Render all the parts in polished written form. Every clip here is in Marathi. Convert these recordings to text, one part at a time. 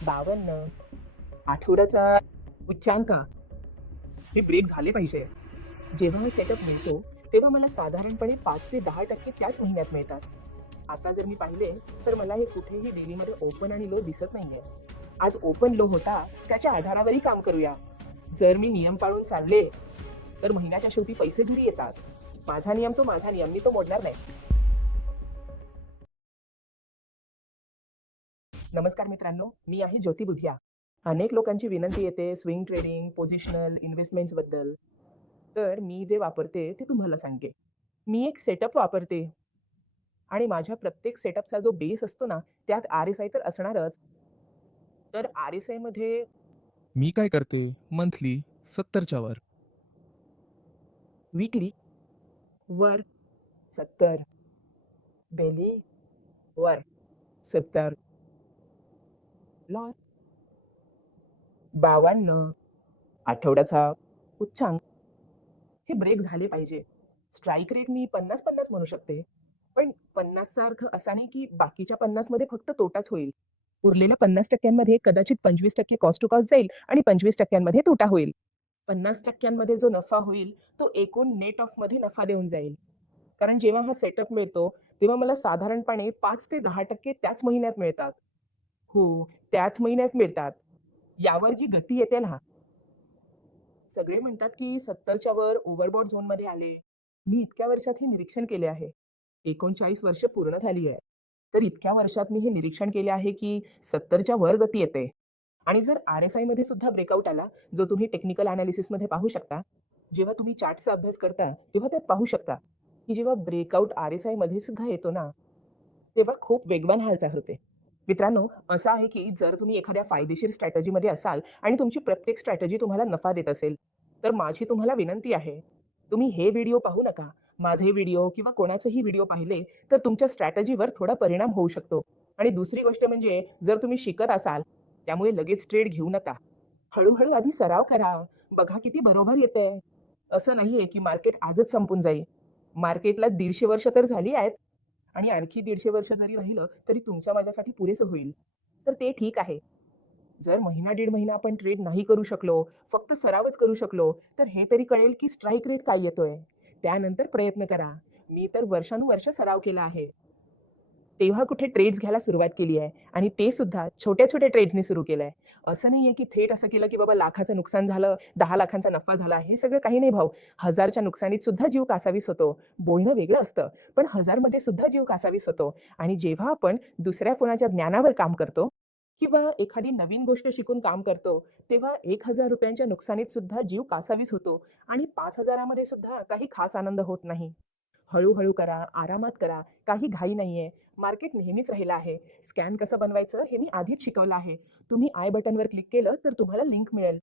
52 आठवड्याचा उच्चांक हे ब्रेक झाले पाहिजे. जेव्हा सेटअप मिळतो तेव्हा मला साधारणपणे 5 ते 10% त्याच महिन्यात मिळतात. आता जर मी पाहिले तर मला हे कुठेही डेलीमध्ये ओपन आणि लो दिसत नाहीये. आज ओपन लो होता त्याच्या आधारावरही काम करूया. जर मी नियम पाळून चालले तर महिन्याच्या शेवटी पैसे घरी येतात. माझा नियम तो माझा नियम, मी तो मोडणार नाही. नमस्कार मित्रांनो, मी आहे ज्योती बुधिया. अनेक लोकांची विनंती येते स्विंग ट्रेडिंग, पोझिशनल इन्व्हेस्टमेंट्स बद्दल. तर मी जे वापरते ते तुम्हाला सांगते. मी एक सेटअप वापरते आणि माझ्या प्रत्येक सेटअपचा जो बेस असतो ना, त्यात RSI तर असणारच. तर RSI मध्ये मी काय करते मंथली 70च्या वर. वीकली वर 70, डेली वर 70, लॉर 52, आठवड्याचा उच्चांक हे ब्रेक झाले पाहिजे. स्ट्राईक रेट मी 50-50 म्हणू शकते. पण 50 चा अर्थ असा नाही की बाकीच्या 50 मध्ये फक्त तोटाच होईल. उरलेल्या 50% कदाचित 25% कॉस्ट टू कॉस्ट जाईल आणि 25% तोटा होईल. 50% जो नफा होईल तो एकूण नेट ऑफमध्ये नफा देऊन जाईल. कारण जेव्हा हा सेटअप मिळतो तेव्हा मला साधारणपणे 5 ते 10% त्याच महिन्यात मिळतात. हो, त्याच महिन्यात मिळतात. यावर जी गती येते ना, सगळे म्हणतात की 70च्या वर ओव्हरबॉट झोनमध्ये आले. मी इतक्या वर्षात हे निरीक्षण केले आहे. 39 वर्ष पूर्ण झाली आहे. तर इतक्या वर्षात मी हे निरीक्षण केले आहे की 70च्या वर गती येते. आणि जर RSIमध्ये सुद्धा ब्रेकआउट आला, जो तुम्ही टेक्निकल एनालिसिसमध्ये पाहू शकता. जेव्हा तुम्ही चार्टचा अभ्यास करता, तेव्हा त्यात पाहू शकता, की जेव्हा ब्रेकआउट RSIमध्ये सुद्धा येतो ना, तेव्हा खूप वेगवान हालचाल होते. मित्रांनो, असं आहे की जर तुम्ही एखाद्या फायदेशीर स्ट्रॅटेजीमध्ये असाल आणि तुमची प्रत्येक स्ट्रॅटेजी तुम्हाला नफा देत असेल, तर माझी तुम्हाला विनंती आहे, तुम्ही हे व्हिडिओ पाहू नका. माझे व्हिडिओ किंवा कोणाचेही व्हिडिओ पाहिले, तर तुमच्या स्ट्रॅटेजीवर थोडा परिणाम होऊ शकतो. आणि दुसरी गोष्ट म्हणजे जर तुम्ही शिकत असाल, त्यामुळे लगेच ट्रेड घेऊ नका. हळू आधी सराव करा. बघा किती बरोबर येतंय. असं नाहीये की मार्केट आजच संपून जाईल. मार्केटला 150 वर्ष तर झाली आहेत. आणि आणखी 150 वर्ष जरी राहिलं, तरी तुमच्या माझ्यासाठी पुरेसं होईल. तर ते ठीक आहे. जर महिना दीड महिना आपण ट्रेड नाही करू शकलो, फक्त सरावच करू शकलो, तर हे तरी कळेल की स्ट्राईक रेट काय येतोय. त्यानंतर प्रयत्न करा. मी तर वर्षानुवर्ष सराव केला आहे. तेव्हा कुठे ट्रेड्स घ्यायला सुरुवात केली आहे आणि ते सुद्धा छोट्या-छोट्या ट्रेड्सनी सुरू केलंय. असं नाहीये की थेट असं केलं की बाबा लाखाचं नुकसान झालं, 10 लाखांचा नफा झाला. हे सगळं काही नाही भाऊ. 1000च्या नुकसानीत सुद्धा जीव कासावीस होतो. बोलणं वेगळं असतं, पण 1000 मध्ये सुद्धा जीव कासावीस होतो. आणि जेव्हा आपण दुसऱ्या कोणाच्या ज्ञानावर काम करतो किंवा एखादी नवीन गोष्ट शिकून काम करतो, तेव्हा ₹1000 नुकसानीत सुद्धा जीव कासावीस होतो आणि 5000 मध्ये सुद्धा काही खास आनंद होत नाही. हळू करा, आरामात करा. काही घाई नाहीये. मार्केट नेहमीच राहिलं आहे. स्कॅन कसं बनवायचं हे मी आधीच शिकवलं आहे. तुम्ही आय बटनवर क्लिक केलं तर तुम्हाला लिंक मिळेल.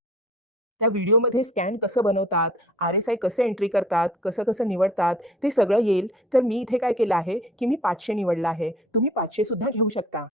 त्या व्हिडिओमध्ये स्कॅन कसं बनवतात, RSI कसं एंट्री करतात, कसं निवडतात ते सगळं येईल. तर मी इथे काय केलं आहे, की मी 500 निवडलं आहे. तुम्ही 500 सुद्धा घेऊ शकता.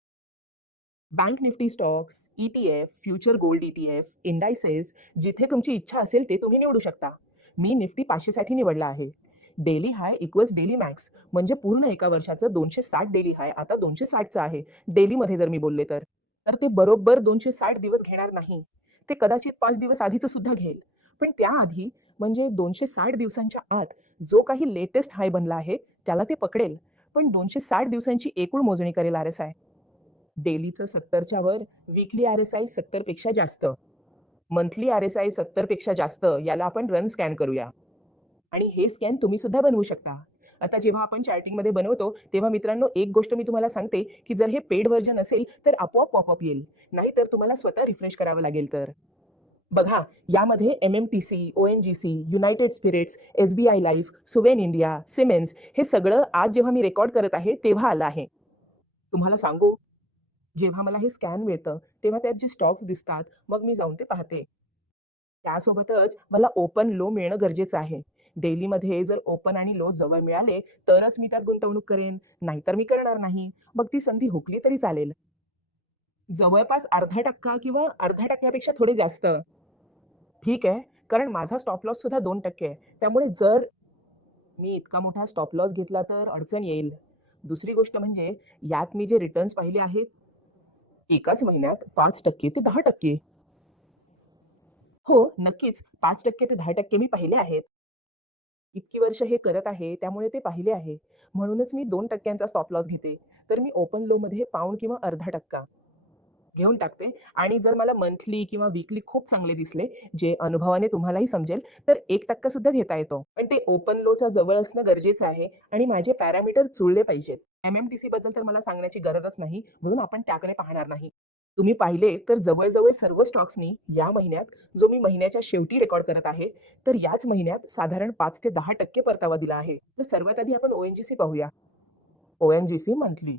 Bank Nifty stocks, ETF, future gold ETF, indices जिथे तुमची इच्छा असेल ते तुम्ही निवडू शकता. मी निफ्टी 500 साठी निवडला आहे. डेली हाय इक्वल्स डेली मॅक्स म्हणजे पूर्ण एका वर्षाचं 260 डेली हाय आता 260चं आहे. डेलीमध्ये जर मी बोलले तर. तर ते बरोबर 260 दिवस घेणार नाही. ते कदाचित 5 दिवस आधीचं सुद्धा घेईल. पण त्याआधी म्हणजे 260 दिवसांच्या आत जो काही लेटेस्ट हाय बनला आहे, त्याला ते पकडेल. पण 260 दिवसांची एकूण मोजणी करेल RSI. डेलीचं 70च्या वर, वीकली RSI 70 पेक्षा जास्त, मंथली RSI 70 पेक्षा जास्त याला आपण रन स्कॅन करूया. आणि हे स्कॅन तुम्ही सुद्धा बनवू शकता. आता जेव्हा आपण चार्टिंगमध्ये बनवतो, तेव्हा मित्रांनो एक गोष्ट मी तुम्हाला सांगते, की जर हे पेड व्हर्जन असेल, तर आपोआप पॉपअप येईल. नाहीतर तुम्हाला स्वतः रिफ्रेश करावं लागेल तर. बघा, यामध्ये MMTC, ONGC, united spirits, SBI life, Suven India, Siemens हे सगळं आज जेव्हा मी रेकॉर्ड करत आहे, तेव्हा आलं आहे. तुम्हाला सांगू जेव्हा मला हे स्कॅन मिळतं, तेव्हा त्यात जे स्टॉक्स दिसतात, मग मी जाऊन ते पाहते. त्यासोबतच मला ओपन लो मिळणं गरजेचं आहे. डेलीमध्ये जर ओपन आणि लो जवळ मिळाले, तरच मी त्यात गुंतवणूक करेन, नाहीतर मी करणार नाही. मग ती संधी हुकली तरी चालेल. जवळपास 0.5% किंवा 0.5% थोडे जास्त. ठीक आहे, कारण माझा स्टॉप लॉस सुद्धा 2% आहे. त्यामुळे जर मी इतका मोठा स्टॉप लॉस घेतला तर अडचण येईल. दुसरी गोष्ट म्हणजे यात मी जे रिटर्न्स पाहिले आहेत एकाच महिन्यात 5% ते 10%. हो, नक्कीच. 5% ते 10% मी पाहिले आहेत. इतकी वर्ष हे करत आहे, त्यामुळे ते पाहिले आहे. म्हणूनच मी 2% चा स्टॉप लॉस घेते. तर मी ओपन लोमध्ये पाऊण किंवा अर्धा टक्का घेऊन टाकते आणि जर मला मंथली किंवा वीकली खूप चांगले दिसले, जे अनुभवाने तुम्हालाही समजेल, तर 1% सुद्धा घेता येतो. पण ते ओपन लोच्या जवळ असणं गरजेचं आहे आणि माझे पॅरामीटर जुळले पाहिजेत. एम-एम-टी-सी बद्दल तर मला सांगण्याची गरजच नाही, म्हणून आपण त्याकडे पाहणार नाही. तुम्ही पाहिले तर जवळ-जवळ सर्व स्टॉक्सनी या महिन्यात, जो मी महिन्याच्या शेवटी रेकॉर्ड करत आहे, तर याच महिन्यात साधारण 5 ते 10% परतावा दिला आहे. तर सर्वात आधी आपण ओ-एन-जी-सी पाहूया. ओ-एन-जी-सी मंथली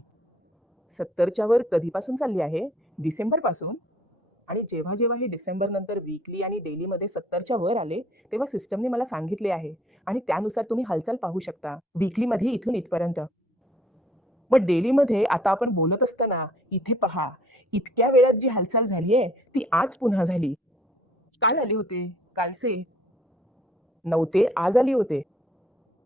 70च्या वर कधीपासून चालली आहे? डिसेंबरपासून. आणि जेव्हा-जेव्हा हे डिसेंबर नंतर वीकली आणि डेलीमध्ये 70च्या वर आले, तेव्हा सिस्टमने मला सांगितले आहे आणि त्यानुसार तुम्ही हालचाल पाहू शकता. वीकलीमध्ये इथून इथपर्यंत. मग डेलीमध्ये आता आपण बोलत असताना इथे पहा, इतक्या वेळात जी हालचाल झाली आहे, ती आज पुन्हा झाली. काल आले होते, कालचे नव्हते, आज आली होते.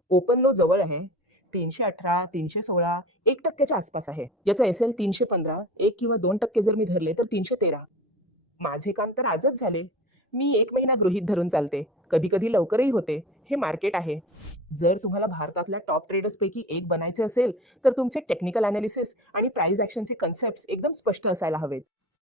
ओपन लो जवळ आहे. 318, 316, 1% आसपास आहे. याचा एस-एल 315, 1 किंवा 2% जर मी धरले तर 313. माझे काम तर आजच झाले. मी 1 महिना गृहीत धरून चालते. कधी-कधी लवकरही होते. हे मार्केट आहे. जर तुम्हाला भारतातल्या टॉप ट्रेडर्सपैकी एक बनायचे असेल, तर तुमचे टेक्निकल एनालिसिस आणि प्राइस ॲक्शनचे कन्सेप्ट्स एकदम स्पष्ट असायला हवेत.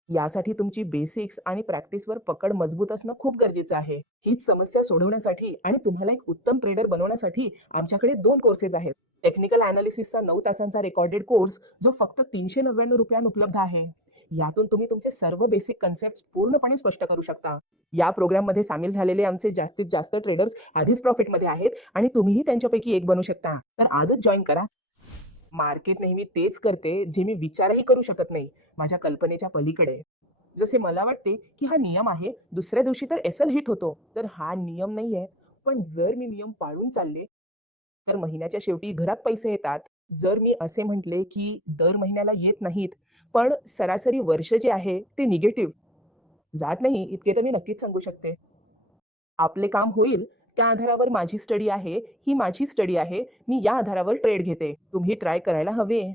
यासाठी तुमची बेसिक्स आणि प्रॅक्टिसवर पकड मजबूत असणं खूप गरजेचं आहे. हीच समस्या सोडवण्यासाठी आणि तुम्हाला एक उत्तम ट्रेडर बनवण्यासाठी आमच्याकडे 2 कोर्सेस आहेत. टेक्निकल एनालिसिसचा 9 तासांचा रेकॉर्डेड कोर्स, जो फक्त ₹399 उपलब्ध आहे. यातून तुम्ही तुमचे सर्व बेसिक कन्सेप्ट्स पूर्णपणे स्पष्ट करू शकता. या प्रोग्राममध्ये सामील झालेले आमचे जास्तीत जास्त ट्रेडर्स आधीच प्रॉफिटमध्ये आहेत आणि तुम्हीही त्यांच्यापैकी एक बनू शकता. तर आजच जॉइन करा. मार्केट नेहमी तेच करते, जे मी विचारही करू शकत नाही, माझ्या कल्पनेच्या पलीकडे. जसे मला वाटते, की हा नियम आहे, दुसऱ्या दिवशी तर एस-एल हिट होतो. तर हा नियम नाहीये. पण जर मी नियम पाळून चालले, तर महिन्याच्या शेवटी घरात पैसे येतात. जर मी असे म्हटले, की दर महिन्याला येत नाहीत, पण सरासरी वर्ष जे आहे ते निगेटिव्ह जात नाही, इतके तर मी नक्कीच सांगू शकते. आपले काम होईल, त्या आधारावर माझी स्टडी आहे, ही माझी स्टडी आहे. मी या आधारावर ट्रेड घेते. तुम्ही ट्राय करायला हवे.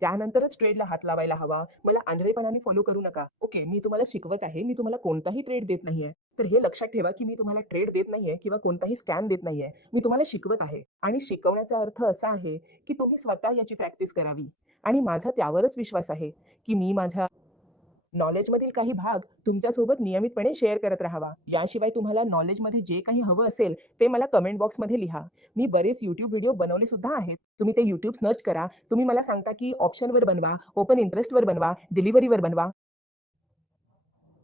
त्यानंतरच ट्रेडला हात लावायला हवा. मला आंधळेपणाने फॉलो करू नका. ओके, मी तुम्हाला शिकवत आहे. मी तुम्हाला कोणताही ट्रेड देत नाहीये. तर हे लक्षात ठेवा, की मी तुम्हाला ट्रेड देत नाहीये किंवा कोणताही स्कॅम देत नाहीये. मी तुम्हाला शिकवत आहे आणि शिकवण्याचा अर्थ असा आहे, की तुम्ही स्वतः याची प्रॅक्टिस करावी आणि माझा त्यावरच विश्वास आहे, की मी माझ्या नॉलेजमधील काही भाग तुमच्यासोबत नियमितपणे शेअर करत राहावा. याशिवाय तुम्हाला नॉलेजमध्ये जे काही हवं असेल, ते मला कमेंट बॉक्समध्ये लिहा. मी बरेच YouTube व्हिडिओ बनवले सुद्धा आहेत. तुम्ही ते YouTube सर्च करा. तुम्ही मला सांगता, की ऑप्शनवर बनवा, ओपन इंटरेस्टवर बनवा, डिलिव्हरीवर बनवा,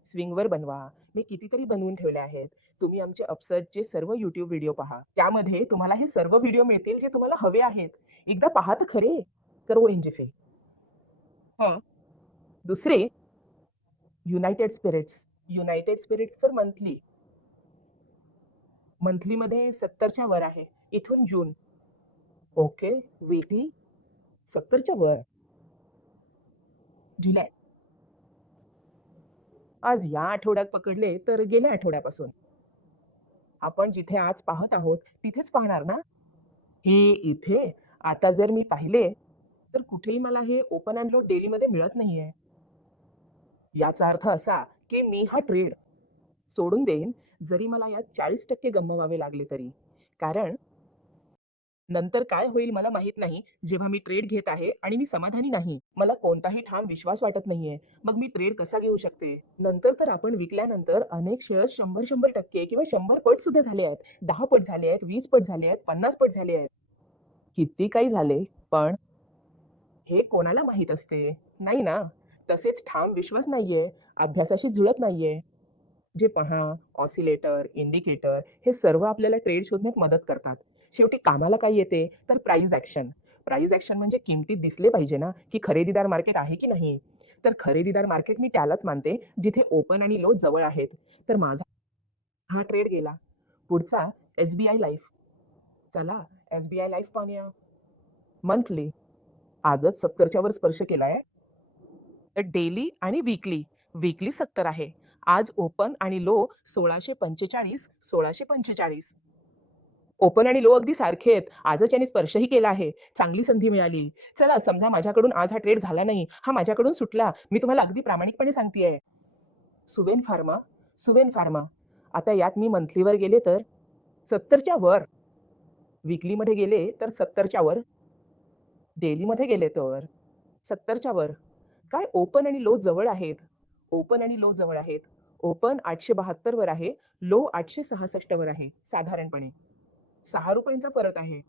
स्विंगवर बनवा. मी कितीतरी बनवून ठेवले आहेत. तुम्ही आमचे अपसर्चचे सर्व YouTube व्हिडिओ पहा. त्यामध्ये तुम्हाला हे सर्व व्हिडिओ मिळतील, जे तुम्हाला हवे आहेत. एकदा पहा तर खरे. तर ओ-एन-जी-सी. हं. दुसरे युनायटेड स्पिरिट्स. युनायटेड स्पिरिट्स तर मंथली. मंथलीमध्ये 70च्या वर आहे. इथून जून. ओके. वीकली 70च्या वर. जुलै. आज या आठवड्यात पकडले तर गेल्या आठवड्यापासून. आपण जिथे आज पाहत आहोत तिथेच पाहणार ना? हे इथे आता जर मी पाहिले, तर कुठेही मला हे ओपन अँड लोड डेलीमध्ये मिळत नाहीये. याचा अर्थ असा, की मी हा ट्रेड सोडून देईन, जरी मला यात 40% गमवावे लागले तरी. कारण नंतर काय होईल मला माहीत नाही, जेव्हा मी ट्रेड घेत आहे आणि मी समाधानी नाही. मला कोणताही ठाम विश्वास वाटत नाहीये. मग मी ट्रेड कसा घेऊ शकते? नंतर तर आपण विकल्यानंतर अनेक शेअर्स 100% किंवा 100 पट सुद्धा झाले आहेत. 10 पट झाले आहेत, 20 पट झाले आहेत, 50 पट झाले आहेत. किती काही झाले, पण हे कोणाला माहीत असते? नाही ना. तसेच ठाम विश्वास नाहीये, अभ्यासाशी जुळत नाहीये. जे पहा, ऑसिलेटर, इंडिकेटर हे सर्व आपल्याला ट्रेड शोधण्यात मदत करतात. शेवटी कामाला काय येते? तर प्राइस ॲक्शन. प्राइस ॲक्शन म्हणजे किमतीत दिसले पाहिजे ना, की खरेदीदार मार्केट आहे की नाही? तर खरेदीदार मार्केट मी त्यालाच मानते, जिथे ओपन आणि लो जवळ आहेत. तर माझा हा ट्रेड गेला. पुढचा एस-बी-आय लाईफ. चला, एस-बी-आय लाईफ पाहूया. मंथली. आजच 70च्या वर स्पर्श केलाय. तर डेली आणि वीकली. वीकली 70 आहे. आज ओपन आणि लो 1645, 1645. ओपन आणि लो अगदी सारखे आहेत. आजच याने स्पर्शही केला आहे. चांगली संधी मिळाली. चला समजा माझ्याकडून आज हा ट्रेड झाला नाही. हा माझ्याकडून सुटला. मी तुम्हाला अगदी प्रामाणिकपणे सांगतेय. Suven pharma, Suven pharma. आता यात मी मंथलीवर गेले तर 70च्या वर. वीकलीमध्ये गेले तर 70च्या वर. डेलीमध्ये गेले तर 70च्या वर. काय ओपन आणि लो जवळ आहेत. ओपन आणि लो जवळ आहेत. ओपन 872 वर आहे. लो 866 वर आहे साधारणपणे. 6 रुपयांचा फरक आहे.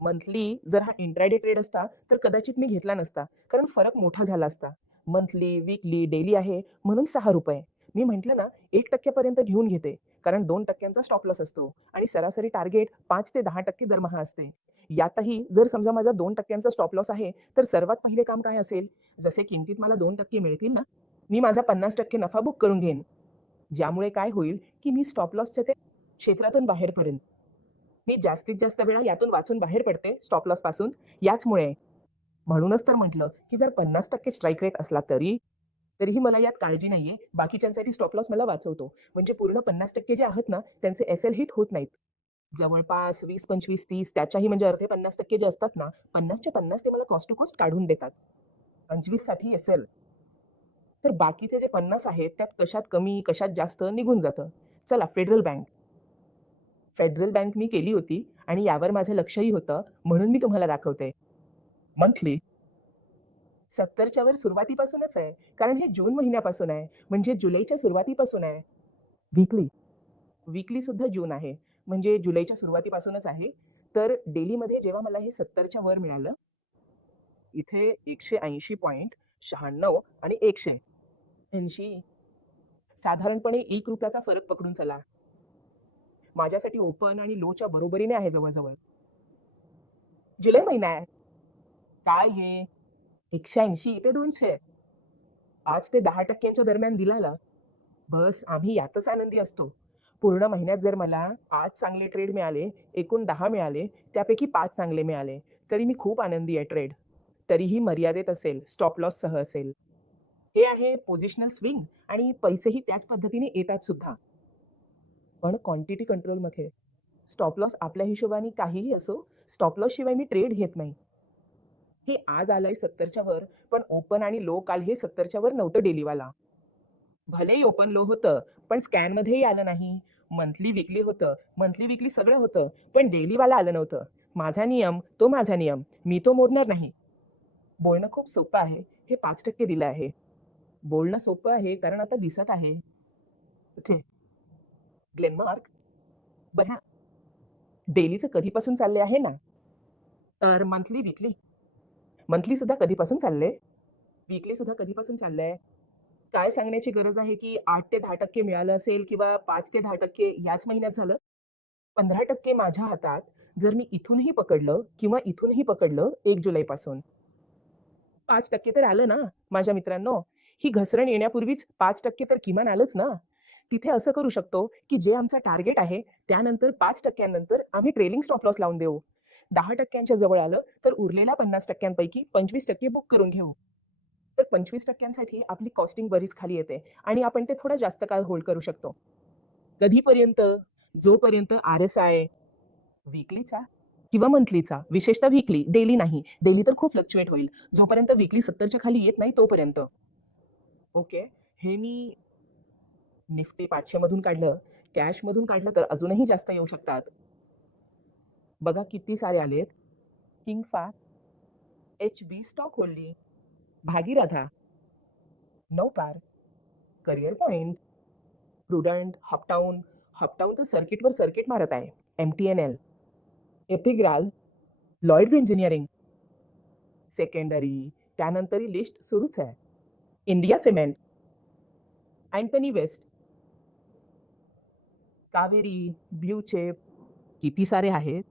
मंथली जर हा इंट्राडे ट्रेड असता तर कदाचित मी घेतला नसता, कारण फरक मोठा झाला असता. मंथली, वीकली, डेली आहे म्हणून 6 रुपये. मी म्हटलं ना 1% पर्यंत घेऊन घेते, कारण 2% स्टॉप लॉस असतो आणि सरासरी टार्गेट 5 ते 10% दरमहा असते. यातही जर समजा माझा 2% स्टॉप लॉस आहे, तर सर्वात पहिले काम काय असेल? जसे किमतीत मला 2% मिळतील ना, मी माझा 50% नफा बुक करून घेईन. ज्यामुळे काय होईल, की मी स्टॉप लॉसच्या ते क्षेत्रातून बाहेर पडेन. मी जास्तीत जास्त वेळा यातून वाचून बाहेर पडते स्टॉप लॉस पासून याचमुळे. म्हणूनच तर म्हटलं, की जर 50% स्ट्राईक रेट असला तरीही मला यात काळजी नाहीये. बाकीच्यांसाठी स्टॉप लॉस मला वाचवतो. म्हणजे पूर्ण 50% जे आहेत ना, त्यांचे एस-एल हिट होत नाहीत. जवळपास 20, 25, 30 त्याच्याही म्हणजे अर्धे 50% जे असतात ना, 50च्या 50 ते मला कॉस्ट टू कॉस्ट काढून देतात. 25 साठी एस-एल. तर बाकीचे जे 50 आहेत, त्यात कशात कमी, कशात जास्त निघून जातं. चला फेडरल बँक. फेडरल बँक मी केली होती आणि यावर माझं लक्षही होतं, म्हणून मी तुम्हाला दाखवते. मंथली 70च्या वर सुरुवातीपासूनच आहे, कारण हे जून महिन्यापासून आहे, म्हणजे जुलैच्या सुरुवातीपासून आहे. वीकली, वीकली सुद्धा जून आहे, म्हणजे जुलैच्या सुरुवातीपासूनच आहे. तर डेलीमध्ये जेव्हा मला हे 70च्या वर मिळालं, इथे 180.96 आणि 180 साधारणपणे 1 रुपयाचा फरक पकडून चला. माझ्यासाठी ओपन आणि लोच्या बरोबरीने आहे जवळ-जवळ. जुलै महिना आहे. काय हे 180 ते 200 5 ते 10% दरम्यान दिलाला. बस आम्ही यातच आनंदी असतो. पूर्ण महिन्यात जर मला 5 चांगले ट्रेड मिळाले, एकूण 10 मिळाले, त्यापैकी 5 चांगले मिळाले, तरी मी खूप आनंदी आहे ट्रेड. तरीही मर्यादेत असेल, स्टॉप लॉससह असेल. हे आहे पोझिशनल स्विंग आणि पैसेही त्याच पद्धतीने येतात सुद्धा. पण क्वांटिटी कंट्रोलमध्ये. स्टॉप लॉस आपल्या हिशोबाने काहीही असो, स्टॉप लॉस शिवाय मी ट्रेड घेत नाही. हे आज आलंय 70च्या वर, पण ओपन आणि लो काल हे 70च्या वर नव्हतं डेलीवाला. भलेही ओपन लो होतं, पण स्कॅनमध्येही आलं नाही. मंथली वीकली होतं, मंथली वीकली सगळं होतं, पण डेलीवाला आलं नव्हतं. माझा नियम, तो माझा नियम. मी तो मोडणार नाही. बोलणं खूप सोपं आहे. हे 5% दिलं आहे. बोलणं सोपं आहे, कारण आता दिसत आहे. कुठे? ग्लेनमार्क? बघा, डेलीचं कधीपासून चालले आहे ना, तर मंथली, वीकली. मंथली सुद्धा कधीपासून चाललंय, वीकली सुद्धा कधीपासून चाललंय. काय सांगण्याची गरज आहे, की 8 ते 10% मिळालं असेल किंवा 5 ते 10% याच महिन्यात झालं. 15% माझ्या हातात जर मी इथूनही पकडलं किंवा इथूनही पकडलं 1 जुलैपासून. 5% तर आलं ना, माझ्या मित्रांनो. ही घसरण येण्यापूर्वीच 5% तर किमान आलंच ना. तिथे असं करू शकतो, की जे आमचं टार्गेट आहे, त्यानंतर 5% नंतर आम्ही ट्रेलिंग स्टॉप लॉस लावून देऊ. 10% जवळ आलं, तर उरलेल्या 50% पैकी 25% बुक करून घेऊ. तर 25% आपली कॉस्टिंग बरीच खाली येते आणि आपण ते थोडा जास्त काळ होल्ड करू शकतो. कधीपर्यंत? जोपर्यंत आर-एस-आय वीकलीचा किंवा मंथलीचा, विशेषतः वीकली, डेली नाही. डेली तर खूप फ्लक्च्युएट होईल. जोपर्यंत वीकली 70च्या खाली येत नाही तोपर्यंत. ओके. हे मी निफ्टी 500 मधून काढलं, कॅशमधून काढलं तर अजूनही जास्त येऊ शकतात. बघा किती सारे आलेत. Kingfa, HB stock holding, Bhagiratha, Navpar, career point, Prudent, Hubtown. Hubtown तर सर्किटवर सर्किट मारत आहे. MTNL, Epigral, Lloyds engineering, secondary, त्यानंतर ही लिस्ट सुरूच आहे. India cement, Anthony waste, Kaveri, blue chip, किती सारे आहेत.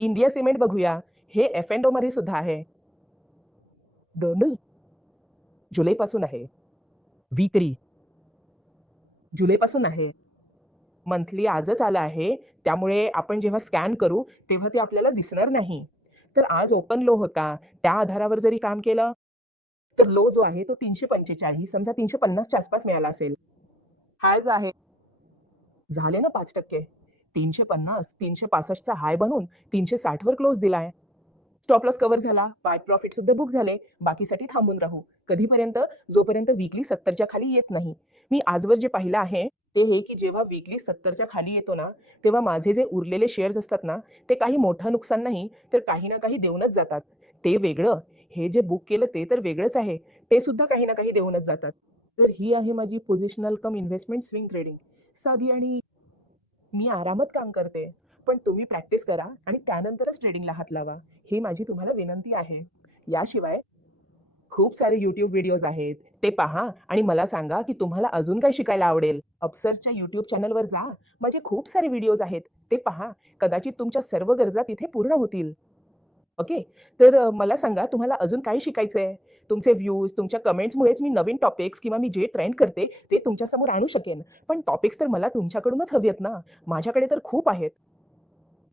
इंडिया सिमेंट बघूया. हे एफ-एंड-ओ मध्ये सुद्धा आहे. डोनल जुलैपासून आहे. वीकली जुलैपासून आहे. मंथली आजच आलं आहे, त्यामुळे आपण जेव्हा स्कॅन करू तेव्हा ते आपल्याला दिसणार नाही. तर आज ओपन लो होता, त्या आधारावर जरी काम केलं, तर लो जो आहे तो 345 समजा 350च्या आसपास मिळाला असेल. हाय जो आहे झाले ना 5%. 350 365चा हाय बनवून 360 वर क्लोज दिलाय. स्टॉप लॉस कव्हर झाला, बाय प्रॉफिट सुद्धा बुक झाले. बाकीसाठी थांबून राहू. कधीपर्यंत? जोपर्यंत वीकली 70च्या खाली येत नाही. मी आजवर जे पाहिलं आहे ते हे की जेव्हा वीकली 70च्या खाली येतो ना, तेव्हा माझे जे उरलेले शेअर्स असतात ना, ते काही मोठं नुकसान नाही तर काही ना काही देऊनच जातात. ते वेगळं, हे जे बुक केलं ते तर वेगळंच आहे. ते सुद्धा काही ना काही देऊनच जातात. तर ही आहे माझी पोझिशनल कम इन्व्हेस्टमेंट स्विंग ट्रेडिंग. साधी आणि मी आरामात काम करते. पण तुम्ही प्रॅक्टिस करा आणि त्यानंतरच ट्रेडिंगला हात लावा. ही माझी तुम्हाला विनंती आहे. याशिवाय खूप सारे YouTube व्हिडिओज आहेत. ते पहा आणि मला सांगा की तुम्हाला अजून काय शिकायला आवडेल. अप्सरच्या YouTube चॅनलवर जा. माझे खूप सारे व्हिडिओज आहेत. ते पहा. कदाचित तुमच्या सर्व गरजा तिथे पूर्ण होतील. ओके. तर मला सांगा तुम्हाला अजून काय शिकायचंय? तुमचे व्ह्यूज, तुमच्या कमेंट्समुळेच मी नवीन टॉपिक्स किंवा मी जे ट्रेंड करते ते तुमच्यासमोर आणू शकेन. पण टॉपिक्स तर मला तुमच्याकडूनच हवी आहेत ना. माझ्याकडे तर खूप आहेत.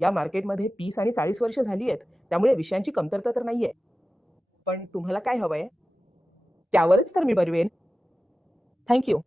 या मार्केटमध्ये 30 आणि 40 वर्ष झाली आहेत. त्यामुळे विषयांची कमतरता तर नाहीये. पण तुम्हाला काय हवंय? त्यावरच तर मी बनवेन. Thank you.